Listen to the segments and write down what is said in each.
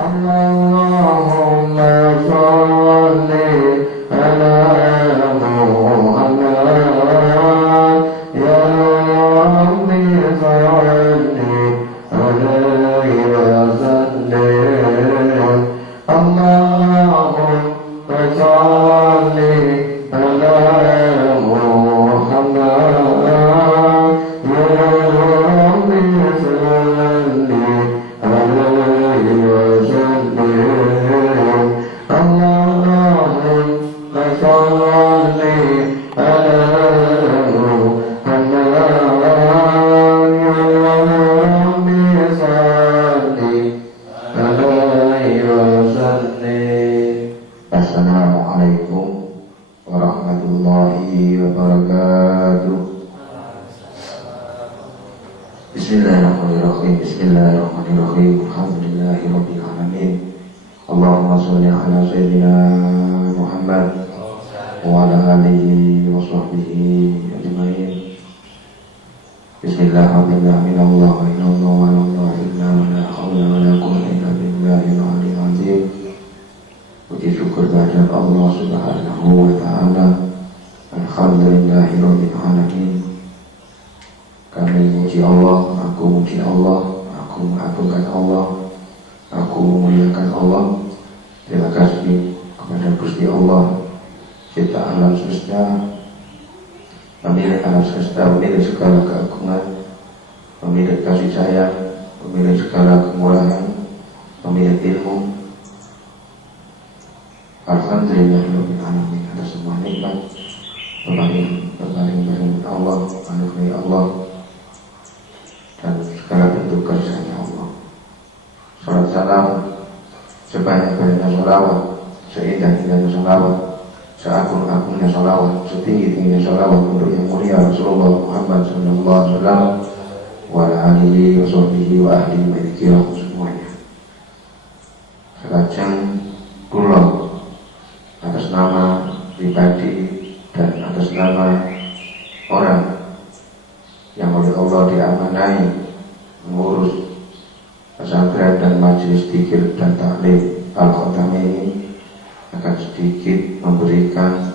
Allahumma sholli ala Muhammad ya Rabbi sholli alaihi wa sallim. Allahumma sholli ala Muhammad ya Rabbi sholli alaihi wa sallim. Allahumma sholli ala Muhammad ya Rabbi sholli alaihi wa sallim. Assalamualaikum warahmatullahi wabarakatuh. Bismillahirrahmanirrahim. Bismillahirrahmanirrahim. Alhamdulillahi rabbil alamin. Allahumma sholli ala sayyidina Muhammad wa ala alihi wa sahbihi ajma'in. Bismillah, alhamdulillah, minallah wa inallah wa la illa wa la hawla wa la quwwata illa billahil aliyyil azim. Puji syukur kepada Allah Subhanahu wa ta'ala. Alhamdulillahi rabbil alamin. Kami memuji Allah, aku memuji Allah, aku mengagungkan Allah, aku memuliakan Allah. Terima kasih kepada Gusti Allah, Cipta alam semesta, pemilik alam semesta, pemilik segala keagungan, pemilik kasih sayang, pemilik segala kemurahan, pemilik ilmu. Alhamdulillahirabbil alamin, atas semua nikmat berbaring Allah, anugerah Allah, dan segala bentuk kasihnya Allah. Salat salam sebanyak-banyaknya salawat, seindah-indahnya salawat, seagung-agungnya salawat, setinggi-tingginya salawat untuk yang mulia Rasulullah Muhammad sallallahu alaihi wasallam wa alihi wa sahbihi wa ahli baitihi semuanya. Selajeng kula atas nama pribadi dan atas nama orang yang oleh Allah diamanai mengurus pesantren dan majelis dzikir dan taklim Al-Khatami ini akan sedikit memberikan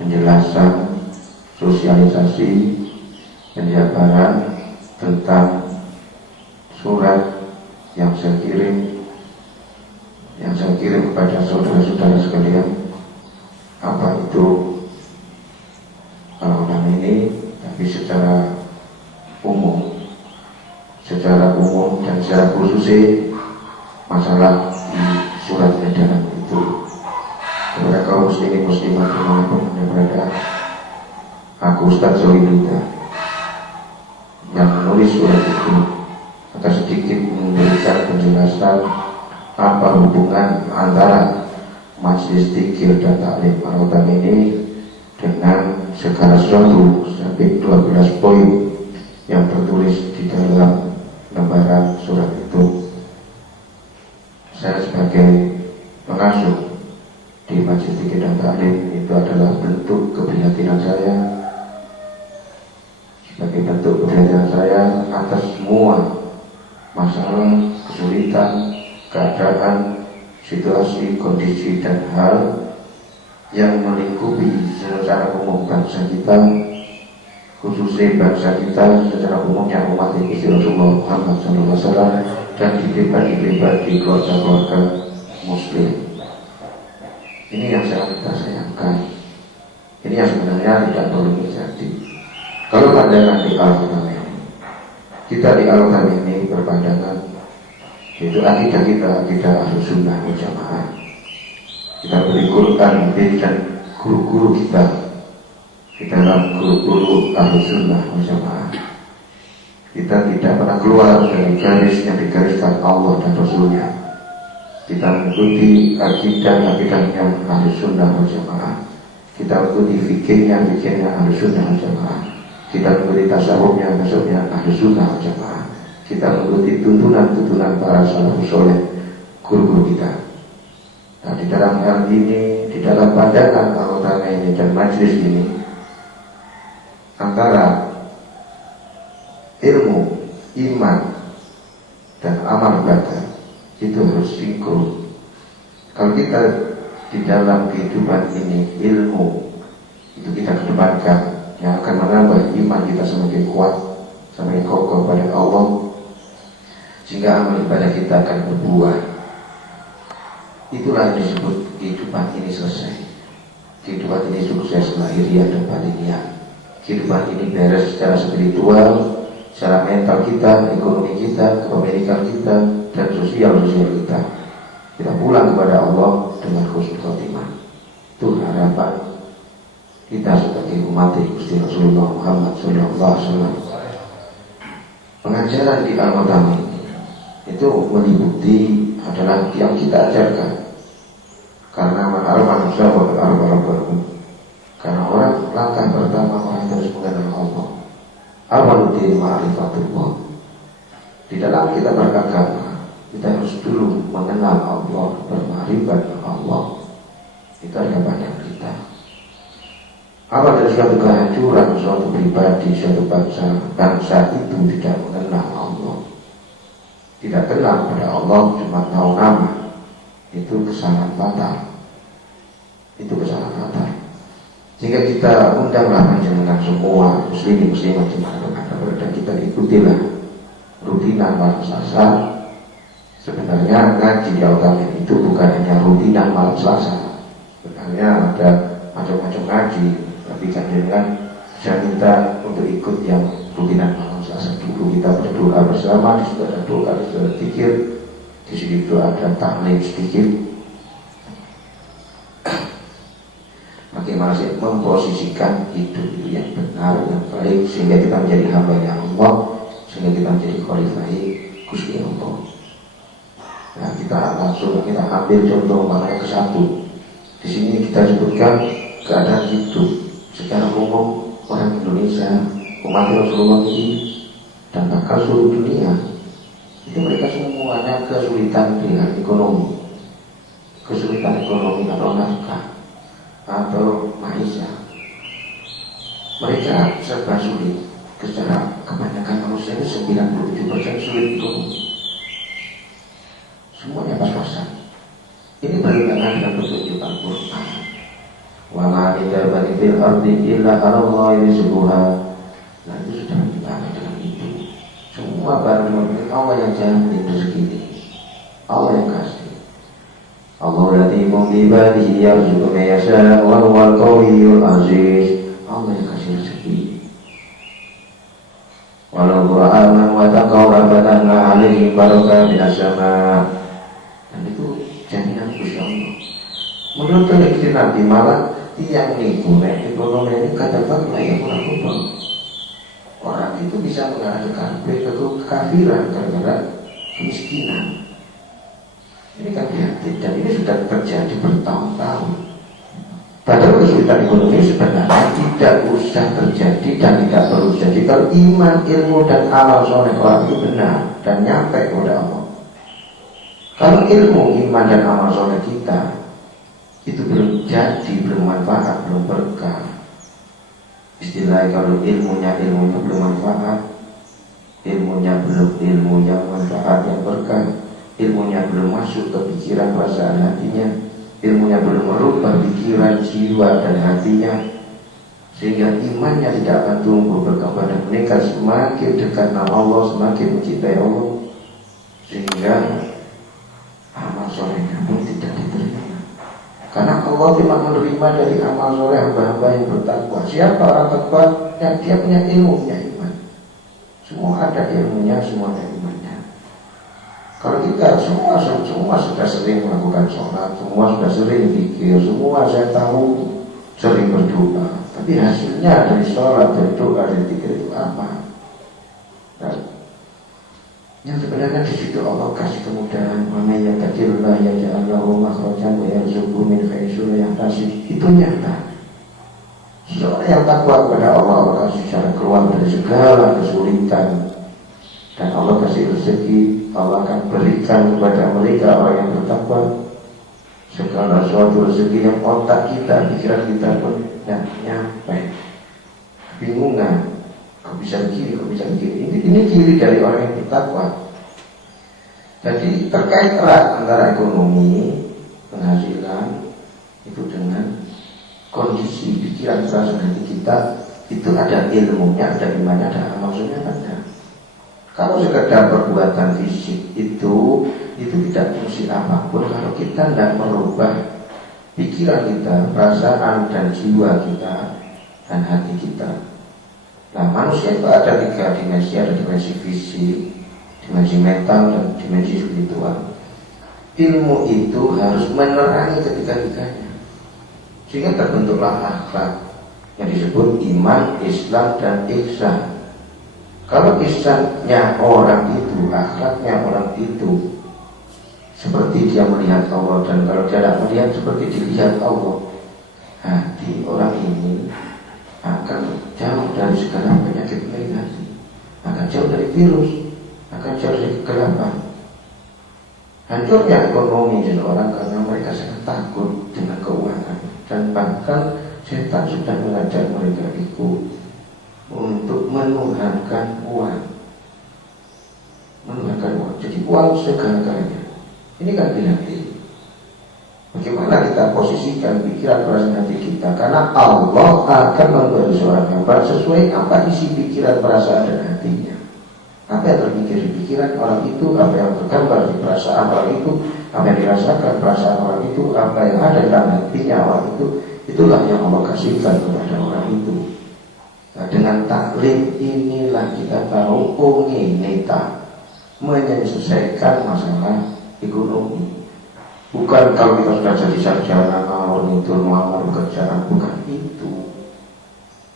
penjelasan, sosialisasi, penjabaran tentang surat yang saya kirim kepada saudara-saudara sekalian. Apa itu Al-Khatami ini? Tapi secara umum dan secara khusus masalah di surat edaran itu kepada kaum muslimin muslimat dimanapun Anda berada. Aku Ustaz Soliduta yang menulis surat itu akan sedikit memberikan penjelasan apa hubungan antara majelis dzikir dan taklim Al-Khatami ini dengan segala sesuatu sampai 12 poin yang tertulis di dalam lembaran surat itu. Saya sebagai pengasuh di majelis dzikir dan taklim itu adalah bentuk keprihatinan saya, sebagai bentuk keprihatinan saya atas semua masalah, kesulitan, keadaan, situasi, kondisi dan hal yang melingkupi secara umum bangsa kita, khususnya bangsa kita secara umumnya umat Gusti Rasulullah Muhammad SAW, dan di keluarga-keluarga muslim. Ini yang sangat kita sayangkan. Ini yang sebenarnya tidak perlu terjadi. Kalau pandangan di Al-Khatami, kita di Al-Khatami ini berpandangan, yaitu akidah kita, akidah Ahlussunnah wal Jamaah. Kita beri Quran dan guru-guru kita di dalam guru-guru Ahlussunnah wal Jamaah. Kita tidak pernah keluar dari garis yang digariskan Allah dan Rasulnya. Kita mengikuti akidah-akidahnya Ahlussunnah wal Jamaah. Kita mengikuti fikihnya Ahlussunnah wal Jamaah. Kita mengikuti tasawufnya Ahlussunnah wal Jamaah. Kita mengikuti tuntunan para salafus saleh, guru-guru kita. Nah, di dalam hal ini, di dalam pandangan Al-Khatami ini dan majlis ini, antara ilmu, iman, dan amal ibadah itu harus sinkron. Kalau kita di dalam kehidupan ini ilmu itu kita kedepankan, yang akan menambah iman kita semakin kuat, semakin kokoh pada Allah, sehingga amal ibadah kita akan berbuah. Itulah yang disebut kehidupan ini selesai. Kehidupan ini sukses lahiriah dan batiniah. Kehidupan ini beres secara spiritual, secara mental kita, ekonomi kita, kepemilikan kita, dan sosial kita. Kita pulang kepada Allah dengan husnul khotimah. Itu harapan kita sebagai umat Gusti Rasulullah Muhammad SAW. Pengajaran di Al-Mu'tamar itu meliputi adalah yang kita ajarkan. Karena manusia karena orang langkah pertama orang harus mengenal Allah. Al-Mu'tamar ma'rifatullah. Di dalam kita beragama, kita harus dulu mengenal Allah, bermakrifat Allah. Itu adalah banyak kita. Apa dari suatu kehancuran suatu pribadi, suatu bangsa itu tidak mengenal Allah, tidak kenal pada Allah, cuma tahu nama. Itu kesalahan fatal. Itu kesalahan fatal. Sehingga kita undanglah panjenengan semua muslimin muslimat dimana-mana berada, kita ikutilah rutinan malam Selasa. Sebenarnya ngaji di Al-Kamil itu bukan hanya rutinan malam Selasa. Sebenarnya ada macam-macam ngaji, tapi kan saya minta untuk ikut yang rutinan malam Selasa dulu. Kita berdoa bersama, di situ ada doa, di situ ada zikir, di situ ada taklim sedikit. Bagaimana sih memposisikan hidup itu yang benar, yang baik, sehingga kita menjadi hamba yang Allah, sehingga kita menjadi khalifah Gusti Allah. Nah, kita langsung kita ambil contoh makanya ke satu. Di sini kita sebutkan keadaan hidup secara umum orang Indonesia, umat Rasulullah ini, dan bahkan seluruh dunia. Itu mereka semuanya kesulitan dengan ekonomi, kesulitan ekonomi atau nafkah atau maisha. Mereka serba sulit. Secara kebanyakan manusia itu 97% sulit ekonomi. Semuanya pas-pasan. Ini berkenaan dengan petunjuk Al-Quran. Wa ma min dabbatin fil ardi illa 'ala Allahi rizquha. Nah, itu sudah dibahas dengan itu. Semua barang milik Allah yang jamin rezeki ini. Allah yang kasih. Allah latifun bi ibadihi yarzuqu man yasha wa huwal qawiyyul 'aziz. Allah yang kasih rezeki. Walau qur'anan wa taqaw rabbana 'alaihim barakah minas sama'. Dan itu jaminan Gusti Allah. Menurut prediksi Nabi malah tiang niku nek ekonomi ini katakan yang kurang. Orang itu bisa mengadakan kekafiran karena kemiskinan. Ini kan kreatif dan ini sudah terjadi bertahun-tahun. Padahal kesulitan ekonomi sebenarnya tidak usah terjadi dan tidak perlu terjadi kalau iman, ilmu dan amal soleh orang itu benar dan nyampe kepada Allah. Kalau ilmu, iman dan amal soleh kita itu belum jadi, belum manfaat, belum berkah. Istilahnya kalau ilmunya belum manfaat, ilmunya belum ilmu yang manfaat yang berkah, ilmunya belum masuk ke pikiran perasaan hatinya, ilmunya belum merubah pikiran, jiwa dan hatinya, sehingga imannya tidak akan tumbuh berkembang dan meningkat, semakin dekat dengan Allah, semakin mencintai Allah, sehingga amal solehnya pun tidak diterima. Karena Allah tidak menerima dari amal soleh hamba-hamba yang bertakwa. Siapa orang takwa? Yang dia punya ilmu, punya iman. Semua ada ilmunya, semua ada imannya. Kalau kita semua sudah sering melakukan sholat, semua sudah sering zikir, semua saya tahu sering berdoa, tapi hasilnya dari sholat, dari doa, dari zikir itu apa? Dan yang sebenarnya di situ Allah kasih kemudahan. Mana yang kecillah ya ja'allahu makhrajan wa yarzuqhu min haitsu la yahtasib. Itu nyata. Seorang yang takwa kepada Allah, Allah kasih cara keluar dari segala kesulitan. Dan Allah kasih rezeki, Allah akan berikan kepada mereka orang yang bertakwa segala suatu rezeki yang otak kita, pikiran kita pun tidak nyampe. Kebingungan, kok bisa begini, kok bisa begini. Ini ciri dari orang yang bertakwa. Jadi terkait erat antara ekonomi, penghasilan itu dengan kondisi pikiran perasaan hati kita. Itu ada ilmunya, ada imannya, ada maksudnya ada. Kalau sekedar perbuatan fisik itu tidak fungsi apapun kalau kita tidak merubah pikiran kita, perasaan dan jiwa kita dan hati kita. Nah, manusia itu ada 3 dimensi, ada dimensi fisik, dimensi mental, dan dimensi spiritual. Ilmu itu harus menerangi ketiga-tiganya, sehingga terbentuklah akhlak yang disebut iman, Islam, dan ihsan. Kalau ihsannya orang itu, akhlaknya orang itu seperti dia melihat Allah, dan kalau dia tidak melihat seperti dilihat Allah, hati orang ini akan jauh dari segala penyakit hati, akan jauh dari virus, akan jauh dari kegelapan. Hancurnya ekonomi seseorang karena mereka sangat takut dengan keuangan, dan bahkan setan sudah mengajak mereka itu untuk menuhankan uang. Menuhankan uang. Jadi uang segala-galanya. Ini kan dilatih. Bagaimana kita posisikan pikiran perasaan hati kita? Karena Allah akan memberi seorang hamba sesuai apa isi pikiran perasaan dan hatinya. Apa yang terpikir di pikiran orang itu, apa yang tergambar di perasaan orang itu, apa yang dirasakan perasaan orang itu, apa yang ada dalam hatinya orang itu, itulah yang Allah kasihkan kepada orang itu. Nah, dengan taklim inilah kita tahu ini menyelesaikan masalah ekonomi. Bukan kalau kita sudah jadi sarjana mau itu melamar pekerjaan, bukan itu.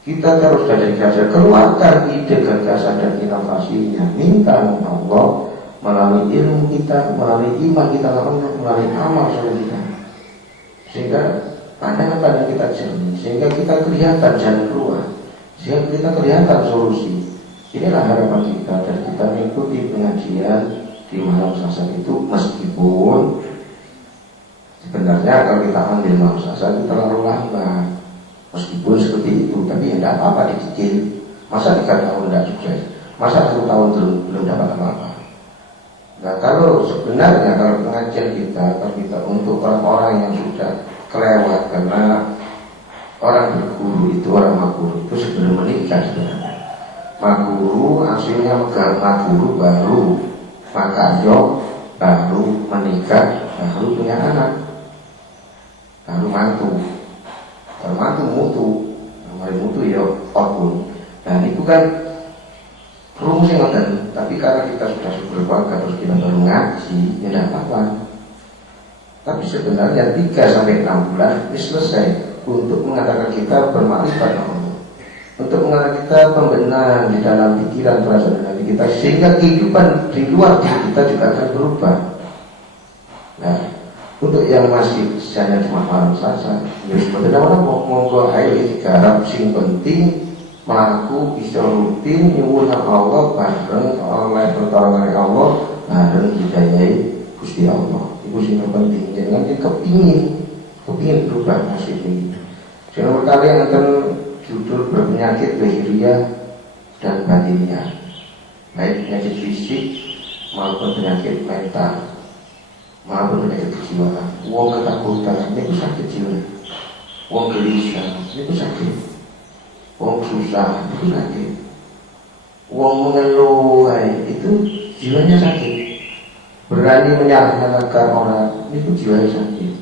Kita terus dari kerja keluarkan ide gagasan dan inovasinya, minta Allah melalui ilmu kita, melalui iman kita, melalui amal soleh kita, sehingga pandangan kita jernih, sehingga kita kelihatan jalan keluar, sehingga kita kelihatan solusi. Inilah harapan kita, dan kita mengikuti pengajian di malam Selasa itu, meskipun sebenarnya kalau kita ambil malam Selasa itu terlalu lambat. Meskipun seperti itu, tapi ya tidak apa-apa dicicil. Masa 3 tahun tidak sukses, masa 1 tahun belum dapat apa-apa. Nah, kalau sebenarnya kalau pengajian kita, kalau kita untuk orang-orang yang sudah kelewat, karena orang berguru itu, orang makuru itu sebelum menikah sebenarnya. Makuru hasilnya makuru baru makajo, baru menikah, baru punya anak, baru mantu. Mantu mutu, mari mutu ya apapun. Dan itu kan rumusnya ngoten. Tapi karena kita sudah berkeluarga terus kita baru ngaji, ya tidak apa-apa. Tapi sebenarnya 3-6 bulan ini selesai untuk mengatakan kita bermakrifat Allah, untuk mengatakan kita pembenaran di dalam pikiran perasaan dan hati kita, sehingga kehidupan di luar diri kita juga akan berubah. Nah, untuk yang masih hanya cuma malam saja, ya sebenarnya orang monggo ayo digarap, sing penting melaku bisa rutin nyuwun Allah bareng oleh pertolongan Allah, bareng hidayah Gusti Allah. Itu sing penting. Jangan kepingin berubah nasib ini. Jangan berkali yang akan judul berpenyakit lahiriah dan batinnya, baik penyakit fisik maupun penyakit mental, maupun penyakit kejiwaan. Wong ketakutan, itu sakit jiwa. Wong gelisah, itu sakit. Wong susah, itu sakit. Wong mengeluh, itu jiwanya sakit. Berani menyalahkan orang, itu jiwanya sakit.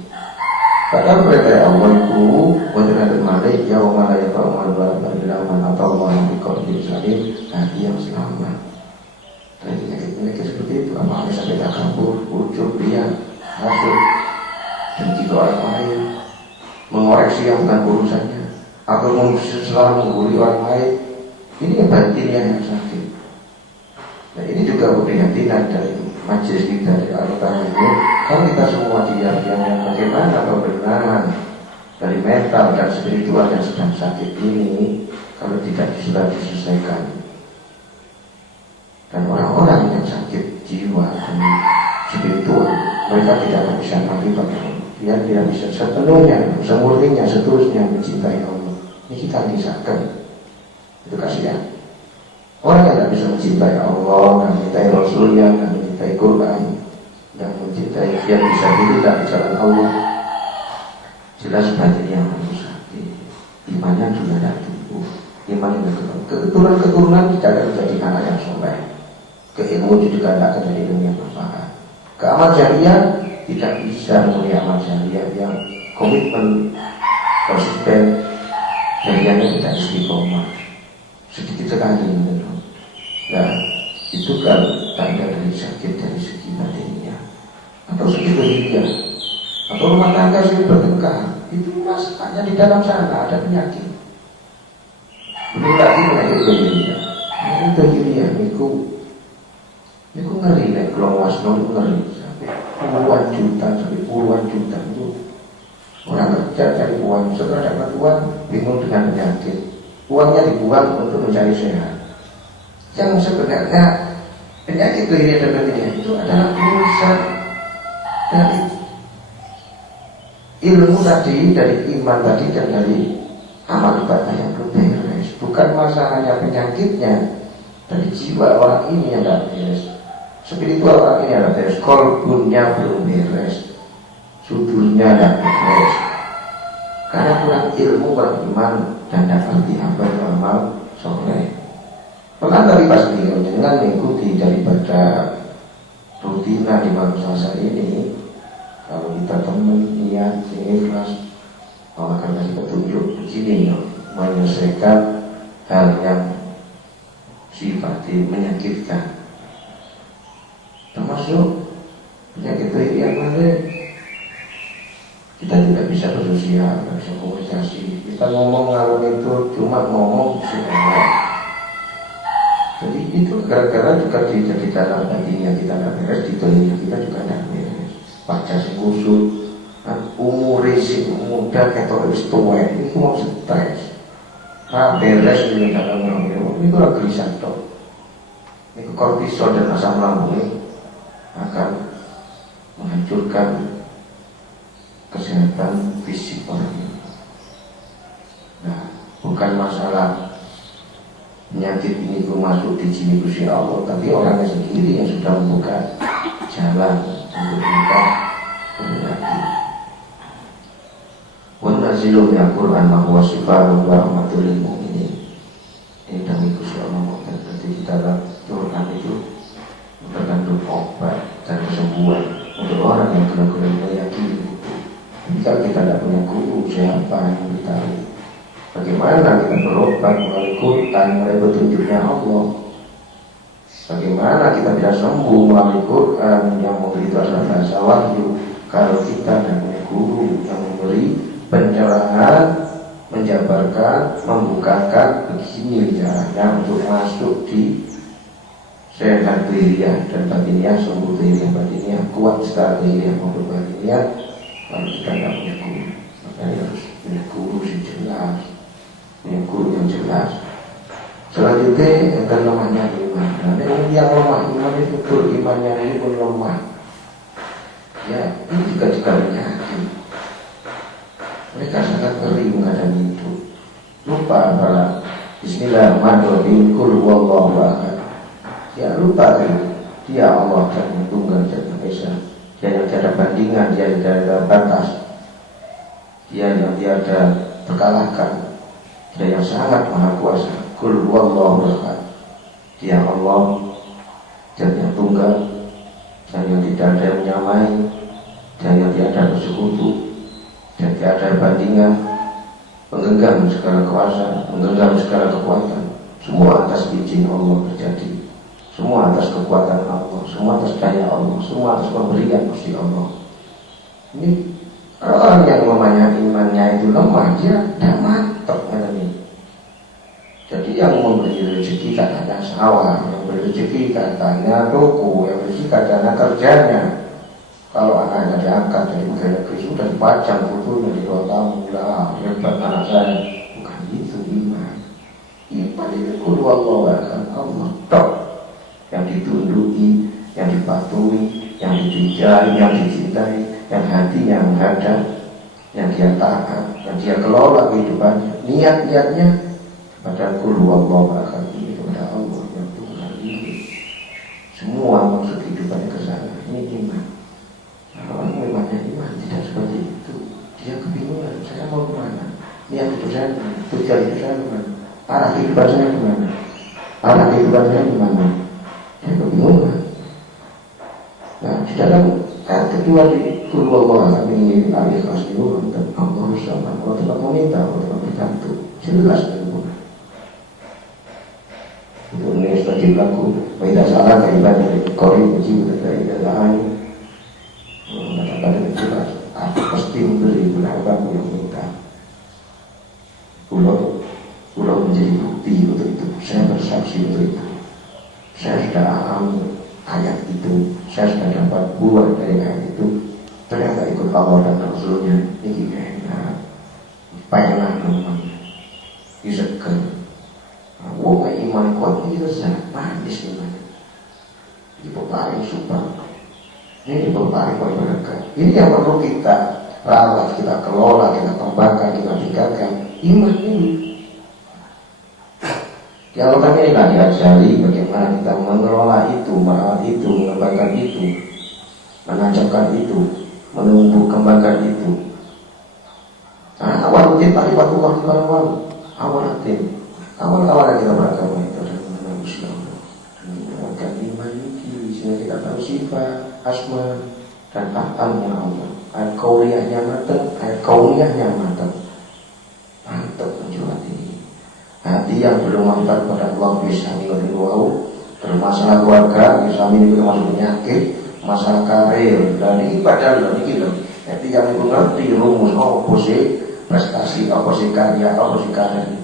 Padahal mereka ya Allah itu mendengar malik, ya Allah ya Allah berdaman atau Allah yang dikordil salim, hati yang selamat. Dan penyakit seperti itu, apa sampai tak kabur, ucuk, riak, hasut, dan jika orang lain mengoreksi yang bukan urusannya, atau selalu mengguli orang lain, ini yang batinnya yang sakit. Nah, ini juga keprihatinan dari majelis kita di Al-Quran ini. Kalau kita semua diam yang bagaimana pembenaran dari mental dan spiritual yang sedang sakit ini, kalau tidak diselesaikan. Dan orang-orang yang sakit jiwa dan spiritual, mereka tidak akan bisa mati pada Allah. Dia tidak bisa sepenuhnya, semurninya, seterusnya mencintai Allah. Ini kita disahkan. Itu kasihan. Orang yang tidak bisa mencintai Allah, dan mencintai Rasulnya, dan mencintai Quran, mencintai dia bisa tidak di jalan Allah, jelas batinnya rusak, imannya juga tidak tumbuh, imannya keturunan tidak akan menjadi anak yang soleh, keilmu juga tidak akan jadi ilmu yang bermanfaat, ke amal jariah tidak bisa mempunyai amal jariah yang komitmen konsisten, jariahnya tidak istiqomah, sedikit sekali menurut. Nah, itu kan tanda dari sakit dari segi batinnya, atau segi batinnya, atau rumah tangga sih bertengkar, itu masalahnya di dalam sana ada penyakit. Belum lagi penyakit batinnya, penyakit batinnya, itu ngeri, naik kelompok itu ngeri, sampai puluhan juta itu orang kerja cari uang, setelah dapat uang bingung dengan penyakit, uangnya dibuang untuk mencari sehat. Yang sebenarnya penyakit ini dan batinnya itu adalah urusan dari ilmu tadi, dari iman tadi, dan dari amal ibadah yang beres. Bukan masalahnya penyakitnya dari jiwa orang ini yang tidak beres, spiritual orang ini yang tidak beres, kolbunnya belum beres, sudurnya tidak beres, karena kurang ilmu, kurang iman, dan tidak ngerti apa yang amal soleh. Pelan tapi pasti dengan mengikuti daripada rutinan di manusia ini, kalau kita teman niat ikhlas, Allah akan kasih petunjuk begini, menyelesaikan hal yang sifatnya menyakitkan, termasuk penyakit yang mana kita tidak bisa bersosial, tidak bisa komunikasi. Kita ngomong ngalor itu cuma ngomong semua. Jadi itu gara-gara juga di dalam batinnya kita tidak beres, di dunia kita juga tidak beres. Baca si kusut, umur si muda ketok wis tua, ini mau stres. Nah beres di dalam orang itu lagi gelisah toh. Ini kortisol dan asam lambung ini akan menghancurkan kesehatan fisik orang ini. Nah, bukan masalah penyakit ini masuk di sini Gusti Allah, tapi orangnya sendiri yang sudah membuka jalan untuk kita penyakit. Wa nazilu min Al-Qur'an ma huwa shifaa'un wa rahmatul lil mu'minin. Ini dari Gusti Allah, berarti di dalam Quran itu terkandung obat dan kesembuhan untuk orang yang benar-benar meyakini. Jika kita tidak punya guru, siapa yang beritahu? Bagaimana kita berobat melalui Quran, melalui petunjuknya Allah? Bagaimana kita bisa sembuh melalui Quran yang memberi itu adalah bahasa wahyu? Kalau kita tidak punya guru yang memberi pencerahan, menjabarkan, membukakan begini caranya untuk masuk di sehat dirinya dan batinnya, sembuh dirinya batinnya, kuat secara dirinya maupun batinnya. Kalau kita tidak punya guru, makanya harus punya guru yang jelas, punya guru yang jelas. Selanjutnya akan lemahnya iman. Nah, yang lemah iman itu imannya ini pun lemah. Ya, ini juga penyakit. Mereka sangat ngeri menghadapi itu. Lupa para Bismillahirrahmanirrahim, Qul huwallahu ahad. Ya lupa kan, dia Allah dan tunggal dan esa. Dia yang tiada bandingan, dia yang tiada batas, dia yang tiada terkalahkan, dia yang sangat maha kuasa. Qul huwallahu ahad. Dia Allah dan yang tunggal, dan yang tidak ada yang menyamai, dan yang tiada bersekutu, dan tiada bandingan, menggenggam segala kuasa, menggenggam segala kekuatan. Semua atas izin Allah terjadi, semua atas kekuatan Allah, semua atas daya Allah, semua atas pemberian Gusti Allah. Ini orang yang lemahnya imannya itu lemah, dia tidak mantap ini. Jadi yang memberi rezeki katanya sawah, yang memberi rezeki katanya toko, yang memberi rezeki katanya kerjanya. Kalau anaknya diangkat dari pegawai negeri sudah dipajang fotonya di ruang tamu, lah hebat anak saya. Bukan itu iman. Iman itu Qul huwallahu ahad, Allah tok yang ditunduki, yang dipatuhi, yang dijai, yang dicintai, yang hatinya menghadap, yang dia taat, yang dia kelola kehidupannya. Niat-niatnya pada Qul huwallahu ahad ini kepada Allah yang Tuhan ini. Semua maksud kehidupannya ke sana. Ini iman. kehidupan saya gimana? Arah kehidupan saya gimana? Saya kebingungan. Nah, di dalam ayat kedua di Qul huwallahu ini alif asliun dan Allah sama Allah tetap meminta, Allah tetap berbantu. Jelas itu. Itu ini seperti lagu Waidah salah kaibadah Qori uji dari dadahan. Kata-kata jelas. Aku pasti memberi berapa yang minta. Pulau menjadi bukti untuk itu. Saya bersaksi untuk itu. Saya sudah alami ayat itu. Saya sudah dapat buah dari ayat itu. Ternyata ikut Allah dan Rasulnya. Ini enak. Payah memang. Disekel. Wong iman kuat ini sangat manis iman. Ini berpaling super. Ini berpaling berberkah. Ini yang perlu kita rawat, kita kelola, kita kembangkan, kita tingkatkan. Iman ini. Kalau kami tidak diajari bagaimana kita mengelola itu, merawat itu, mengembangkan itu, menancapkan itu, menumbuh kembangkan itu. Nah, awal rutin tadi waktu awal rutin. Awal-awal kita beragama itu adalah mengenal Islam dan mengenalkan iman ini sehingga kita tahu sifat, asma dan ta'amnya Allah. Ayat kauliyahnya matang, ayat kauliyahnya matang. Mantap menjual ini. Hati yang belum mantap pada Allah bisa mengerti wau. Bermasalah keluarga, Islam ini termasuk penyakit, masalah karir dan ibadah dan ini. Hati yang mengerti rumus oposisi prestasi, oposisi karya, oposisi karir.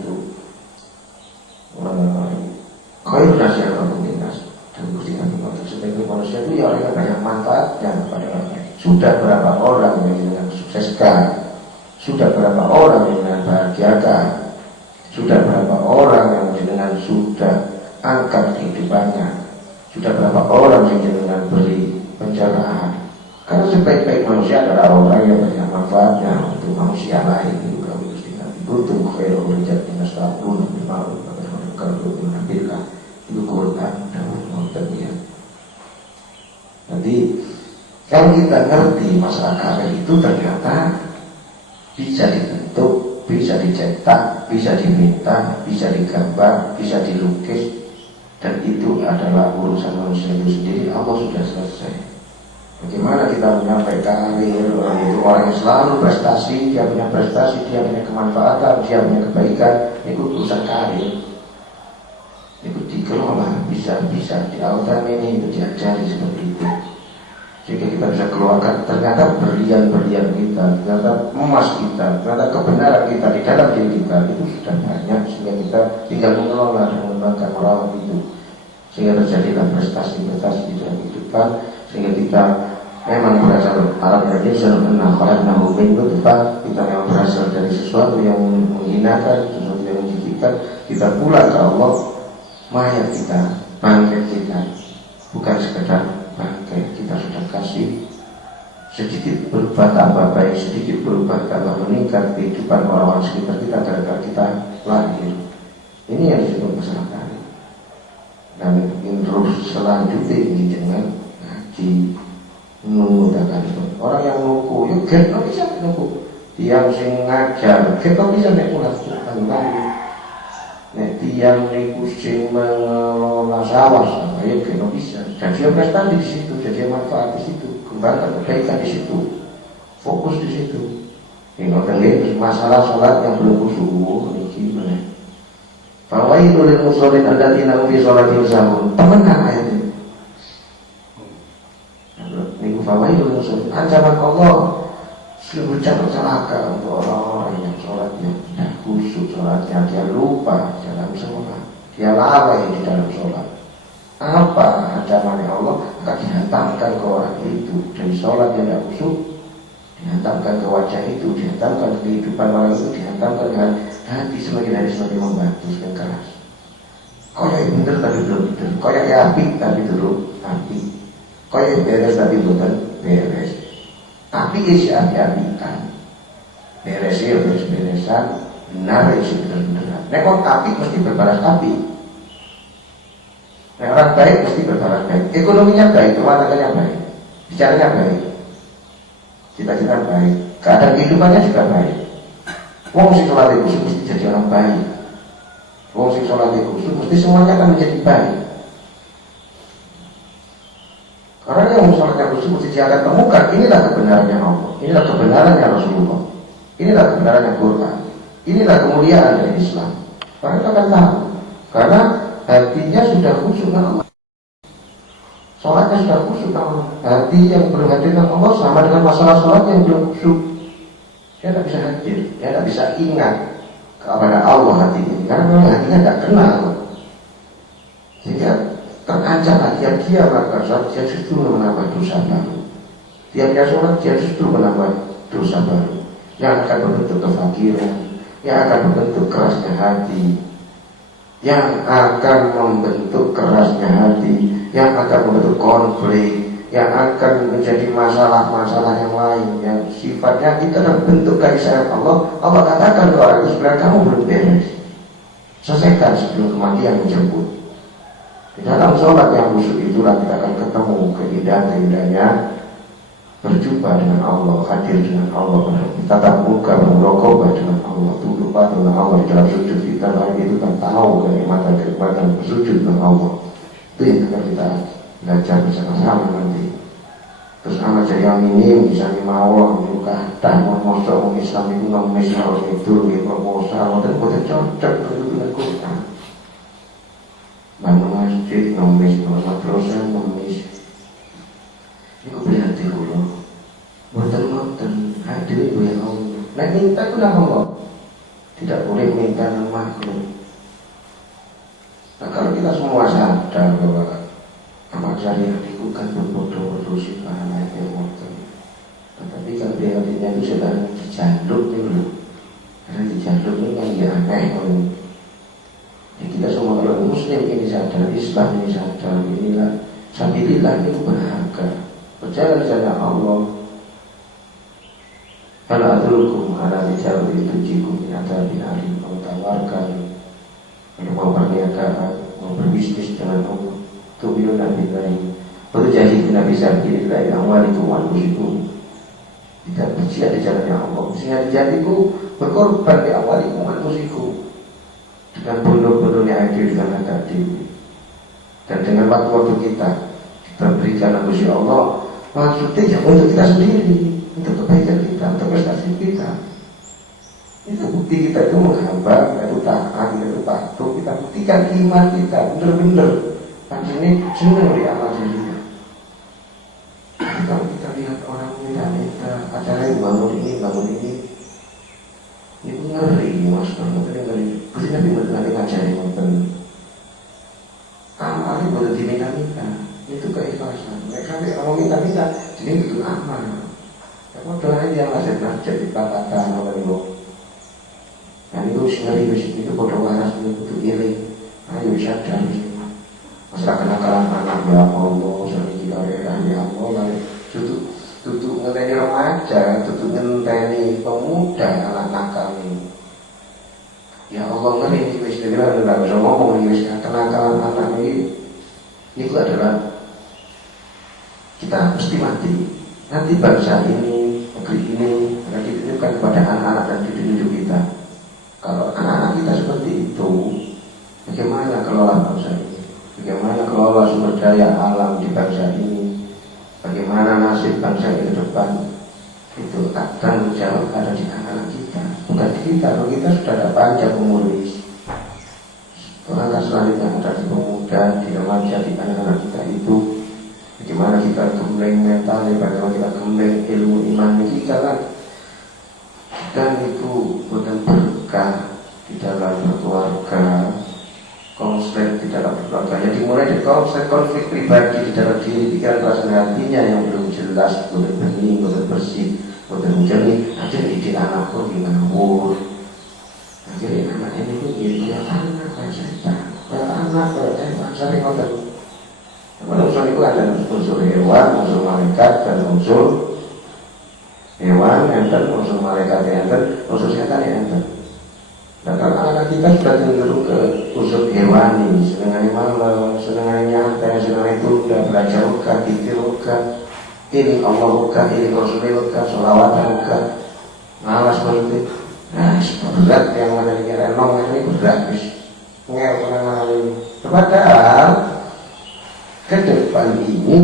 Khair nasihat komunitas dan kustikan sebagai manusia itu ya orang yang banyak manfaatnya kepada orang lain. Sudah berapa orang yang dengan sukseskan, sudah berapa orang yang dengan bahagiakan, sudah berapa orang yang dengan sudah angkat kehidupannya, sudah berapa orang yang dengan beri pencerahan. Karena sebaik-baik manusia adalah orang yang banyak manfaatnya untuk manusia lain. Itu kami kustikan butuh khair urijat minasta'un bima'ruf kalau menampilkan itu Quran dan Al-Quran. Jadi kalau kita ngerti masalah karir itu ternyata bisa dibentuk, bisa dicetak, bisa diminta, bisa digambar, bisa dilukis, dan itu adalah urusan manusia itu sendiri. Allah sudah selesai. Bagaimana kita menyampaikan karir orang itu, orang yang selalu prestasi, dia punya prestasi, dia punya kemanfaatan, dia punya kebaikan, itu urusan karir. Itu dikelola, bisa di autan ini itu diajari seperti itu sehingga kita bisa keluarkan ternyata berlian-berlian kita, ternyata emas kita, ternyata kebenaran kita di dalam diri kita itu sudah banyak sehingga kita tinggal mengelola dan mengembangkan merawat itu sehingga terjadilah prestasi-prestasi di dalam kehidupan sehingga kita memang berasal Arab Indonesia mengenal khalaqnahu min nutfah, kita memang berasal dari sesuatu yang menghinakan, sesuatu yang menjijikan, kita pulang ke Allah. Mayat kita, bangkai kita, bukan sekedar bangkai, kita sudah kasih sedikit berubah tambah baik, sedikit berubah tambah meningkat kehidupan orang-orang sekitar kita gara-gara kita lahir. Ini yang disebut masyarakat. Dan terus selanjutnya ini dengan ngaji menggunakan orang yang nuku, yuk kita bisa nuku, dia mesti ngajar, kita bisa naik pulang lagi. Nek tiang niku sing mengelola sawah, ayo kena bisa. Jadi prestasi di situ, jadi manfaat di situ, kembangkan kebaikan di situ, fokus di situ. Ini ngerti masalah sholat yang belum khusyuk, ini gimana? Fawailul lil musallin alladziina hum fi sholatihim sahun. Temenan ayat ini. Niku fawailul lil musallin. Ancaman Allah sungguh celaka untuk orang-orang yang sholatnya tidak khusyuk sholatnya, dia lupa dalam sholat, dia lalai di dalam sholat. Apa ancamannya Allah? Akan dihantamkan ke orang itu dari sholat yang tidak khusyuk, dihantamkan ke wajah itu, dihantamkan ke kehidupan orang itu, dihantamkan ke hati semakin hari semakin membatu, semakin keras. Koyak bener tapi belum bener, koyak api tapi belum api, koyak beres tapi belum beres. Api isi api-apikan, beresnya beres-beresan, benar isi bener-beneran. Nek kok api mesti berbalas api. Nek orang baik mesti berbalas baik. Ekonominya baik, rumah tangganya baik, bicaranya baik, cita-cita baik, keadaan kehidupannya juga baik. Wong sing sholat itu mesti jadi orang baik. Wong sing sholat khusyuk mesti semuanya akan menjadi baik. Karena yang sholatnya khusyuk mesti dia akan temukan inilah kebenarannya Allah, inilah kebenarannya Rasulullah, inilah kebenarannya Quran, inilah kemuliaan dari Islam. Mereka akan tahu karena hatinya sudah khusyuk dengan Allah. Sholatnya sudah khusyuk dengan Allah. Hati yang belum hadir dengan Allah sama dengan masalah sholat yang belum khusyuk. Dia tidak bisa hadir, dia tidak bisa ingat kepada Allah hati ini karena memang hatinya tidak kenal. Sehingga terancam tiap dia melakukan sholat, dia justru menambah dosa baru. Tiap dia sholat, dia justru menambah dosa baru yang akan membentuk kefakiran, yang akan membentuk kerasnya hati, yang akan membentuk kerasnya hati, yang akan membentuk konflik, yang akan menjadi masalah-masalah yang lain yang sifatnya itu adalah bentuk kasih sayang Allah. Allah katakan ke orang itu, sebenarnya kamu belum beres, selesaikan sebelum kematian menjemput. Di dalam sholat yang khusyuk itulah kita akan ketemu keindahan-keindahannya, berjumpa dengan Allah, hadir dengan Allah, tatap muka, bermuraqabah dengan Allah, tunduk patuh dengan Allah di dalam sujud kita. Lain itu kan tahu kenikmatan bersujud dengan Allah. Itu yang akan kita belajar bersama-sama nanti. Terus amat jadi yang ini misalnya mau juga dan mau masuk Islam itu ngemis harus itu di proposal dan boleh cocok dengan Quran. Bangun masjid ngemis, bangun madrasah ngemis. Ini keberhati dulu. Boten hadir itu yang Allah. Nah minta itu lah Allah. Tidak boleh minta dengan makhluk. Nah kalau kita semua sadar bahwa amal jariah itu kan berbodoh-bodoh sih pahala yang mortal. Tetapi kan hatinya itu sedang dijaluk dulu. Karena dijaluk ini kan dia aneh. Ya kita semua kalau muslim ini sadar, Islam ini sadar, inilah sabilillah itu berharga. Berjalan jalan Allah. Kalau adulukum ala dijauh itu jikum binata binalim mau tawarkan, kalau mau perniagaan, mau berbisnis dengan Allah. Tubiun nabi lain berjahit nabi sabili lain awalikum walusikum. Tidak berjihad di jalannya Allah, sehingga jadiku berkorban di awalikum walusikum dengan bunuh-bunuhnya adil dengan agak adil. Dan dengan waktu-waktu kita berikan anugerah Allah, maksudnya untuk kita sendiri, untuk kebaikan kita, untuk prestasi kita. Itu bukti kita itu menghamba, kita itu taat, kita itu patuh, kita buktikan iman kita benar-benar. Kan ini senang di amal dirinya. Kalau kita lihat orang minta acara yang bangun ini ngeri mas, ngeri. Pasti nanti nanti ngajari nonton. Amalnya boleh diminta-minta, itu keikhlasan. Mereka kalau minta-minta, jadi itu amal. Kamu doain yang ngasih jadi pakatan oleh ibu. Dan itu ngeri itu bodoh waras itu iri. Ayo sadar. Masalah kenakalan anak ya Allah, sering kita ya Allah, tutup ngenteni remaja, tutup ngenteni pemuda anak nakal ini. Ya Allah ngeri ini wis tidak bisa ngomong ini wis kenakalan anak ini. Itu adalah kita mesti mati. Nanti bangsa ini, negeri ini akan dititipkan kepada anak-anak dan cucu-cucu kita. Kalau anak-anak kita seperti itu, bagaimana kelola bangsa ini? Bagaimana kelola sumber daya alam di bangsa ini? Bagaimana nasib bangsa ini ke depan? Itu tanggung jawab ada di anak-anak kita, bukan di kita. Kalau kita sudah ada panjang umur ini, langkah selanjutnya ada di pemuda, di remaja, di anak-anak kita itu. Bagaimana kita gembleng mentalnya, bagaimana kita gembleng ilmu iman kita kan? Dan itu bukan berkah di dalam keluarga. Konflik di dalam keluarga, dimulai dari konflik pribadi di dalam diri, pikiran, perasaan hatinya yang belum jelas, belum bening, belum bersih, belum jernih. Akhirnya ide anak pun ngawur. Akhirnya anak ini pun ya anak kayak setan, kayak anak kayak setan, sering ngotot. Karena unsur itu ada unsur hewan, unsur malaikat, dan unsur hewan, dan unsur malaikat, dan unsur setan yang enten. Dan anak-anak kita sudah cenderung ke unsur hewani, senang malam, senang nyantai, senang tunda, belajar muka, dikir muka, ini Allah muka, ini Rasulullah muka, sholawatan muka, malas politik. Nah, berat yang mana dikira renong ini berat, penanganan ini. Padahal ke depan ini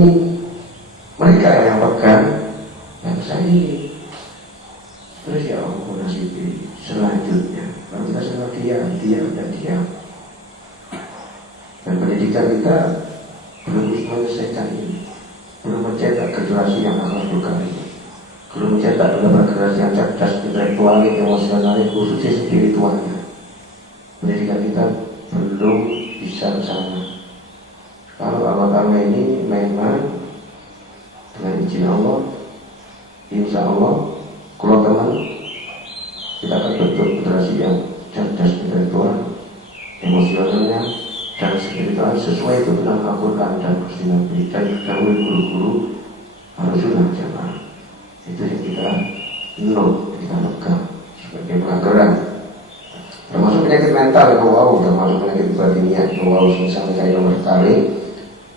mereka yang pegang bangsa ini. Terus ya Allah nasibi selanjutnya, kalau kita sudah diam dan diam, dan pendidikan kita belum menyelesaikan ini, belum mencetak generasi yang akan berkah ini, belum mencetak generasi yang cerdas, intelektualnya, emosionalnya, khususnya spiritualnya. Pendidikan kita belum bisa ke sana. Kalau Allah Ta'ala ini memang dengan izin Allah, insya Allah, kalau teman kita akan bentuk generasi yang cerdas, intelektual, emosionalnya, dan spiritual sesuai dengan Al-Quran dan Nabi dan guru-guru harus sunnah jamaah. Itu yang kita pegang sebagai pelajaran. Termasuk penyakit mental yang termasuk penyakit batiniah yang misalnya kayak nomor tarik.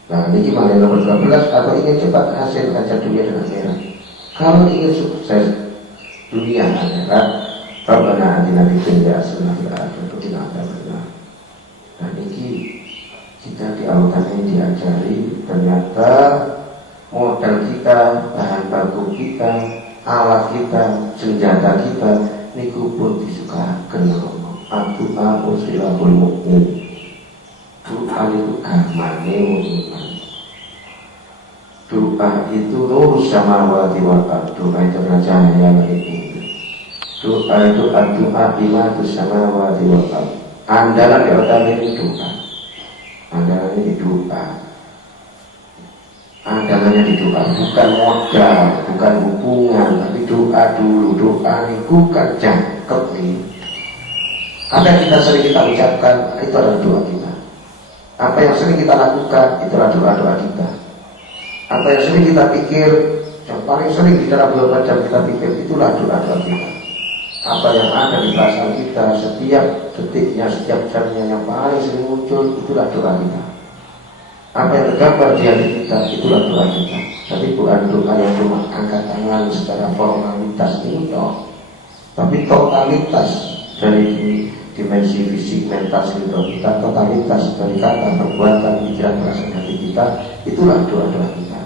Nah ini gimana nomor 12 atau ingin cepat hasil kaca dunia dan akhirat. Kalau ingin sukses dunia akhirat, Rabbana atina fid dunya hasanah wa fil akhirati hasanah. Dan ini kita di awal ini diajari ternyata modal kita, bahan baku kita, alat kita, senjata kita niku pun disukakan Allah. Doa usilahul mu'min. Doa itu gamane mukmin. Doa itu nur samawati wal ardh. Doa itu cahaya langit bumi. Doa itu doa imatu samawati wal ardh. Andalan di otak ini doa. Andalannya di doa. Andalannya di doa, bukan modal, bukan hubungan, tapi doa dulu. Doa itu kan jangkep nih. Apa yang kita ucapkan itu adalah doa kita. Apa yang sering kita lakukan itu adalah doa-doa kita. Apa yang sering kita pikir, yang paling sering di dalam 24 jam kita pikir, itulah doa-doa kita. Apa yang ada di perasaan kita setiap detiknya, setiap jamnya yang paling sering muncul, itulah doa kita. Apa yang tergambar di hati kita, itulah doa kita. Tapi bukan doa yang cuma angkat tangan secara formalitas ini toh, tapi totalitas dari dimensi fisik, mental, spiritual kita, totalitas dari kata, perbuatan, pikiran, perasaan hati kita, itulah doa-doa kita.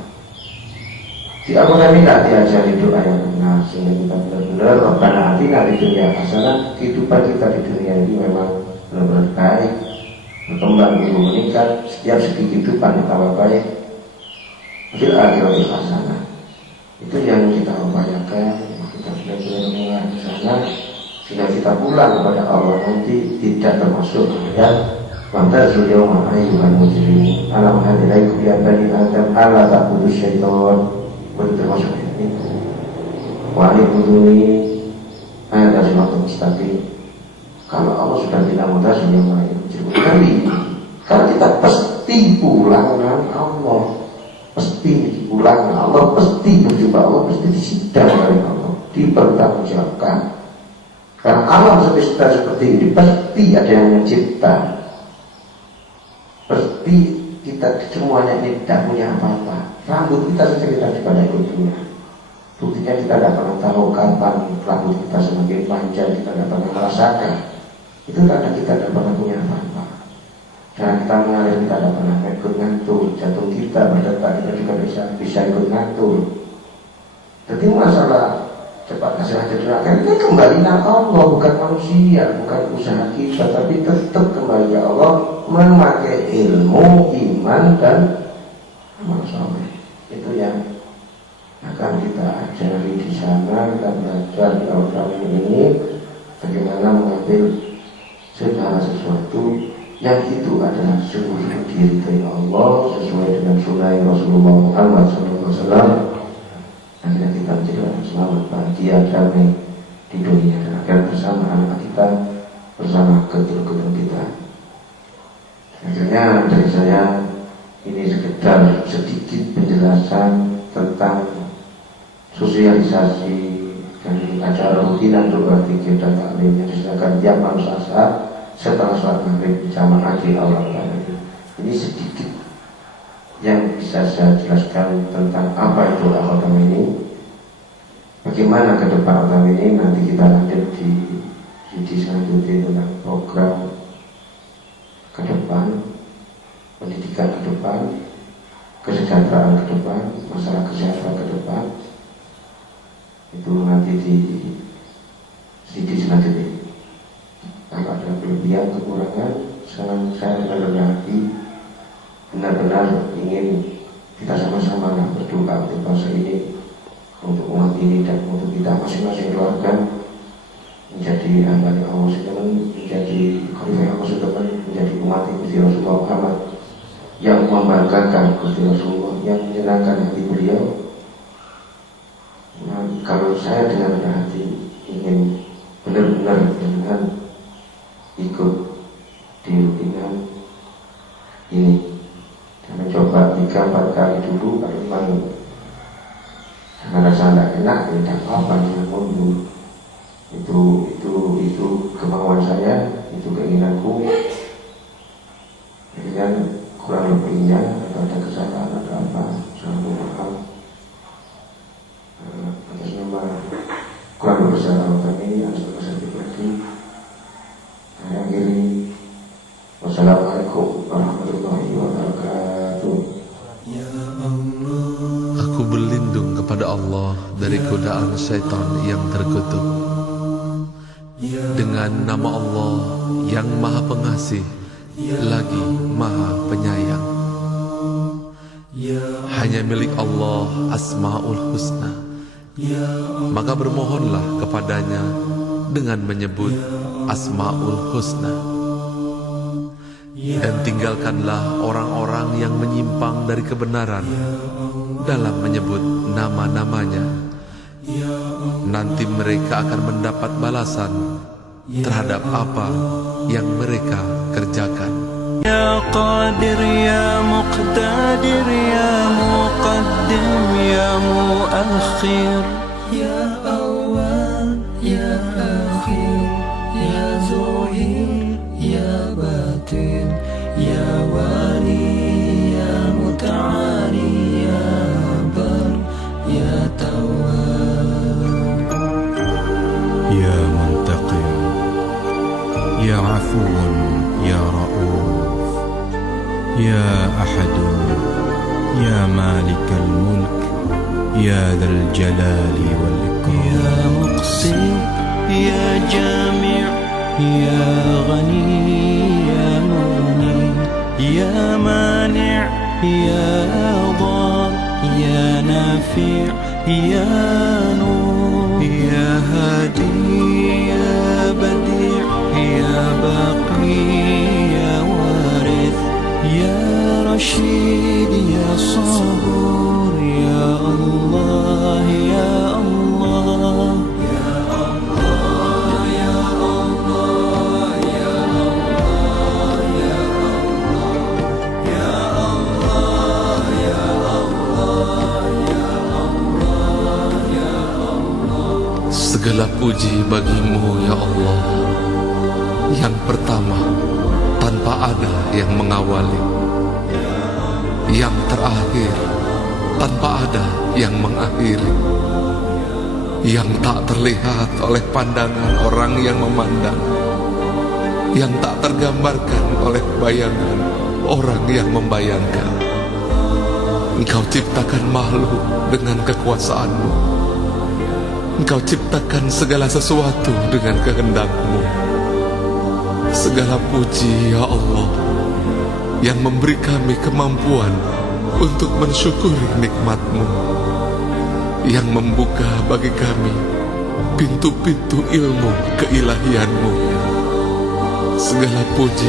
Di Al-Quran ini diajari doa yang benar, sehingga kita benar-benar Rabbana atina di dunia hasanah. Kehidupan kita di dunia ini memang benar-benar baik, berkembang, meningkat, setiap segi kehidupan kita baik. Fil akhirati hasanah. Itu yang kita upayakan, kita benar-benar mengarah ke sana, sehingga kita pulang kepada Allah nanti tidak termasuk ya wamtazul yawma ayyuhal mujrimun alam hadilaikum ya bani adam alla ta'budu syaitan. Betul termasuk ini wa'alaikumuni ada siratal mustaqim. Kalau Allah sudah bilang mutazul yawma ayyuhal mujrimun kali karena kita pasti pulang dengan Allah, pasti pulang dengan Allah, pasti berjumpa Allah, pasti disidang oleh Allah, dipertanggungjawabkan. Karena alam semesta seperti ini pasti ada yang mencipta. Pasti kita semuanya ini tidak punya apa-apa. Rambut kita saja kita tidak punya. Buktinya kita tidak pernah tahu kapan rambut kita semakin panjang, kita tidak pernah merasakan. Itu karena kita tidak pernah punya apa-apa. Karena kita mengalir, kita tidak pernah ikut ngatur. Jantung kita berdetak, kita juga bisa ikut ngatur. Jadi masalah cepat hasil hadirkan itu kembali ke Allah, bukan manusia, bukan usaha kita, tapi tetap kembali ke Allah memakai ilmu, iman dan amal saleh. Itu yang akan kita ajari di sana. Kita belajar di Al-Quran ini bagaimana mengambil segala sesuatu yang itu adalah sungguh diridhai Allah sesuai dengan sunnah Rasulullah Muhammad SAW. Akhirnya kita menjadi orang selamat, bahagia, damai di dunia dan akhirnya bersama anak kita, bersama keturunan kita. Akhirnya dari saya ini sekedar sedikit penjelasan tentang sosialisasi dan acara rutinan doa zikir dan taklim yang disediakan tiap malam saat setelah sholat maghrib jamaah di aula. Ini sedikit yang bisa saya jelaskan tentang apa itu al-khatam ini. Bagaimana ke depan al-khatam ini nanti kita lanjut di selanjutnya tentang program pendidikan ke depan, kesejahteraan ke depan, masalah kesehatan ke depan, itu nanti di CD selanjutnya. Kalau ada kelebihan, kekurangan, saya dengan rendah hati benar-benar ingin kita sama-sama berdoa untuk bangsa ini, untuk umat ini, dan untuk kita masing-masing keluarga menjadi hamba Allah sekalian, menjadi khalifah Allah sekalian, menjadi umat Gusti Rasulullah Muhammad yang membanggakan Gusti Rasulullah, yang menyenangkan hati beliau. Nah, kalau saya dengan rendah hati ingin benar-benar dengan ikut di rutinan ini dan mencoba 3-4 kali dulu. Kalau memang rasa tidak enak, ya tidak apa-apa, jangan mundur. Itu kemauan saya, itu keinginanku. Jadi kan kurang lebihnya atau ada kesalahan atau apa, saya mohon maaf atas nama kurang besar kami, atas nama saya pribadi. Saya akhiri. Wassalamualaikum warahmatullahi wabarakatuh. Aku berlindung kepada Allah dari godaan syaitan yang terkutuk. Dengan nama Allah yang Maha Pengasih lagi Maha Penyayang. Hanya milik Allah Asmaul Husna. Maka bermohonlah kepadanya dengan menyebut Asmaul Husna. Dan tinggalkanlah orang-orang yang menyimpang dari kebenaran dalam menyebut nama-namanya. Nanti mereka akan mendapat balasan terhadap apa yang mereka kerjakan. Ya Qadir, Ya Muqtadir, Ya Muqaddim, Ya Muakhir, Ya Awal, Ya Akhir, Ya Zuhir, Ya Batin, Ya Wali, Ya Muta'ali, Ya Bar, Ya Tawwab, Ya Muntaqim, Ya Afuun, Ya Ra'uf, Ya Ahadun, Ya Malikal Mulk, Ya Dzal Jalali wal Ikram. Ya Muqsit, Ya Jami', Ya Ghani, Ya Mughni, Ya Mani', Ya Dhar, Ya Nafi', Ya Nur, Ya Hadi, Ya Badi', Ya Baqi, Ya Warith, Ya Rashid, Ya Sabur, Ya Allah, Ya Allah, Ya Allah, Ya Allah, Ya Allah, Ya Allah, Ya Allah, Ya Allah, Ya Allah, Ya Allah. Segala puji bagimu ya Allah, yang pertama tanpa ada yang mengawali, yang terakhir tanpa ada yang mengakhiri, yang tak terlihat oleh pandangan orang yang memandang, yang tak tergambarkan oleh bayangan orang yang membayangkan. Engkau ciptakan makhluk dengan kekuasaanmu. Engkau ciptakan segala sesuatu dengan kehendak-Mu. Segala puji ya Allah yang memberi kami kemampuan untuk mensyukuri nikmat-Mu, yang membuka bagi kami pintu-pintu ilmu keilahian-Mu. Segala puji